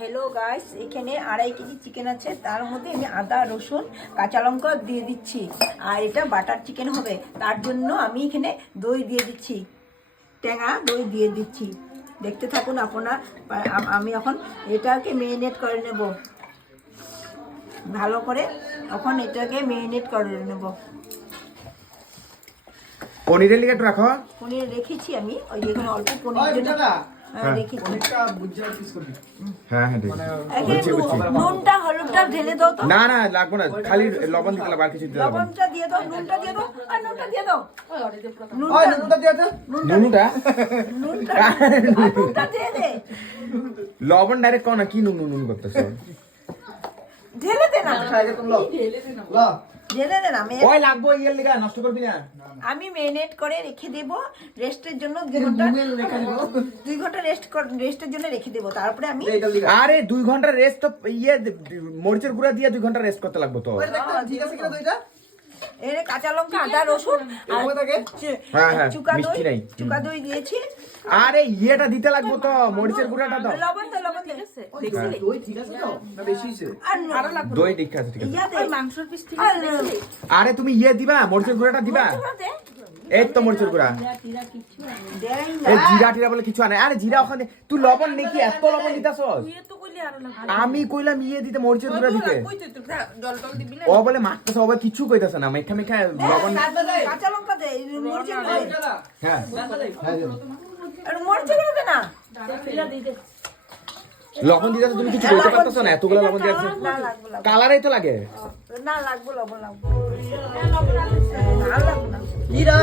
Hello guys, এখানে 2.5 KG chicken আছে। তার মধ্যে আমি আদা রসুন কাঁচা লঙ্কা দিয়ে দিচ্ছি। আর এটা বাটার চিকেন হবে, তার জন্য আমি এখানে দই দিয়ে দিচ্ছি, টেঙা দই দিয়ে দিচ্ছি। দেখতে থাকুন আপনারা। আমি এখন এটাকে মেরিনেট করে নেব ভালো করে। এখন এটাকে মেরিনেট করে নেব। পনিরের লিগে একটু রাখো। পনির রেখেছি আমি, ওই যেখানে অল্প পনির জন্য রেখেছি। হ্যাঁ হ্যাঁ ঠিক নুনটা হলুদটা ঢেলে দাও তো। না না লাগবে না, খালি লবণ দিতে লাগবে, আর কিছু দিতে লাগবে না। লবণটা দিয়ে দাও, নুনটা দিয়ে দাও, আর নুনটা দিয়ে দাও। নুনটা নুনটা দিয়ে দে। লবণ ডাইরেক্ট কও না, কি নুন নুন করতেছো? ঢেলে দে না, ঢেলে দে না। ওই লাগবো ইয়ের লিগা, নষ্ট করবি না। আমি মেরিনেট করে রেখে দেব রেস্টের জন্য 2 ঘন্টা। 2 ঘন্টা রেস্টের জন্য রেখে দেব। তারপরে আমি আরে 2 ঘন্টা রেস্ট তো ইয়ে মরিচের গুঁড়া দিয়ে 2 ঘন্টা রেস্ট করতে লাগবে তো। ঠিক আছে কিনা দইটা? এর কাঁচা লঙ্কা আদা রসুন আর হ্যাঁ হ্যাঁ চুকা মিষ্টি নাই। দই দিয়েছি। আরে ইয়েটা দিতে লাগবে তো, মরিচের গুঁড়াটা দাও। লবণ ঠিক আছে। দেখছিলি দই ঠিক আছে তো না বেশি হইছে? আর লাগবে দই ঠিক আছে ঠিক আছে। ইয়া দে, মাংসের পিস ঠিক আছে। দেখছিলি আরে তুমি ইয়ে দিবা, মরিচের গুঁড়াটা দিবা। এই তো মরিচের গুঁড়া। এই জিরা টিরা বলে কিছু আনে। আরে জিরা ওখানে তুই লবণ নেই কি এত লবণ দিতাছস? আমি কইলাম ইয়ে দিতে, মরিচের গুঁড়া দিতে। ও বলে মাখতেছে, ও বলে কিছু কইতাছে না, মেখা মেখা লবণ। কাঁচা লঙ্কা দে, মরিচের গুঁড়া। হ্যাঁ আর মরিচের গুঁড়া দে না। লবণ দিতেছে, তুমি কিছু বলতে পারতেছো না, এতগুলো লবণ দিতেছে। না লাগবে না। কালারই তো লাগে। না লাগবে লবণ লাগবে। ইরা